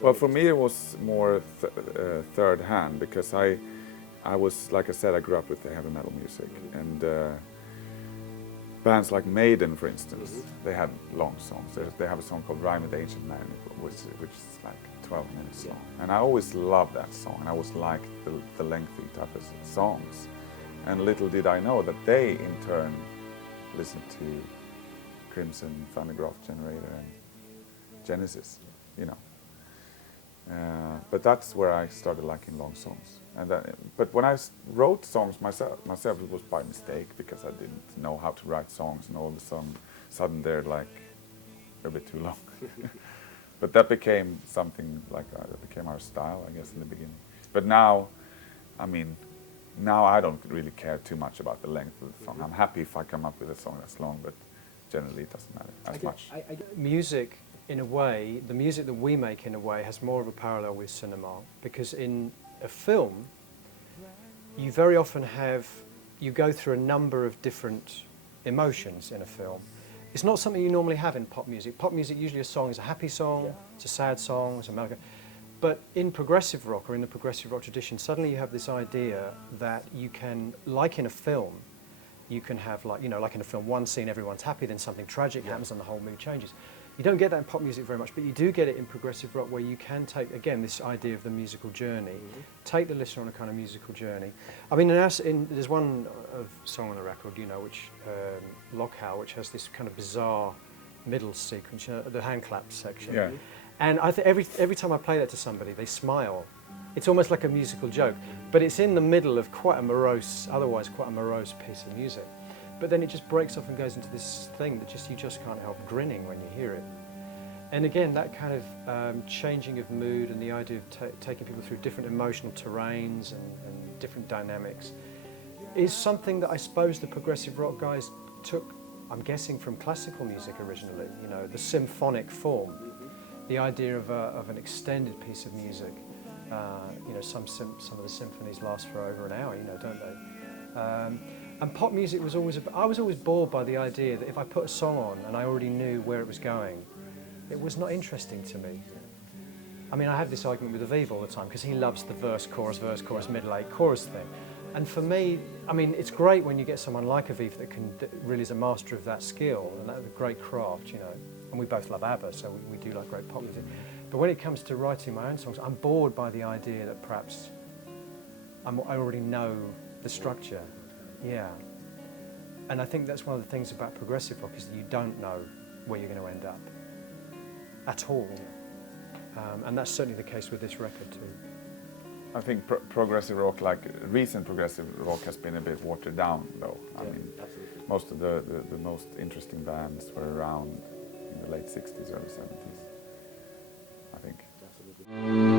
Well, for me it was more third hand, because I was, like I said, I grew up with the heavy metal music, and bands like Maiden, for instance, they had long songs. They have a song called Rime of the Ancient Man, which is like 12 minutes long. And I always loved that song, and I always liked the lengthy type of songs. And little did I know that they, in turn, listened to Crimson, Thundergraph Generator, and Genesis, you know. But that's where I started liking long songs. And but when I wrote songs myself, it was by mistake, because I didn't know how to write songs, and all of a sudden they're like a bit too long. But that became something like that became our style, I guess, in the beginning. But now, I mean, now I don't really care too much about the length of the song. I'm happy if I come up with a song that's long, but generally it doesn't matter as much. Music, in a way, the music that we make, in a way, has more of a parallel with cinema, because in a film, you very often you go through a number of different emotions in a film. It's not something you normally have in pop music. Pop music, usually a song is a happy song, it's a sad song, it's a melancholy. But in progressive rock, or in the progressive rock tradition, suddenly you have this idea that you can, like in a film, you can have, like, you know, like in a film, one scene everyone's happy, then something tragic happens and the whole mood changes. You don't get that in pop music very much, but you do get it in progressive rock, where you can take, again, this idea of the musical journey, take the listener on a kind of musical journey. I mean, there's one song on the record, you know, which, Lockhow, which has this kind of bizarre middle sequence, you know, the hand clap section. Yeah. And I think every time I play that to somebody, they smile. It's almost like a musical joke, but it's in the middle of otherwise quite a morose piece of music. But then it just breaks off and goes into this thing that you just can't help grinning when you hear it. And again, that kind of changing of mood, and the idea of taking people through different emotional terrains and different dynamics is something that I suppose the progressive rock guys took, I'm guessing, from classical music originally, you know, the symphonic form, the idea of an extended piece of music. You know, some of the symphonies last for over an hour, you know, don't they? And pop music was I was always bored by the idea that if I put a song on and I already knew where it was going, it was not interesting to me. I mean, I have this argument with Aviv all the time, because he loves the verse, chorus, middle eight, chorus thing. And for me, I mean, it's great when you get someone like Aviv that really is a master of that skill and that great craft, you know. And we both love ABBA, so we do like great pop music. But when it comes to writing my own songs, I'm bored by the idea that perhaps I already know the structure. Yeah. And I think that's one of the things about progressive rock, is that you don't know where you're going to end up at all. And that's certainly the case with this record too. I think progressive rock, like recent progressive rock, has been a bit watered down, though. I mean, absolutely. Most of the most interesting bands were around in the late 60s, early 70s, I think. Absolutely.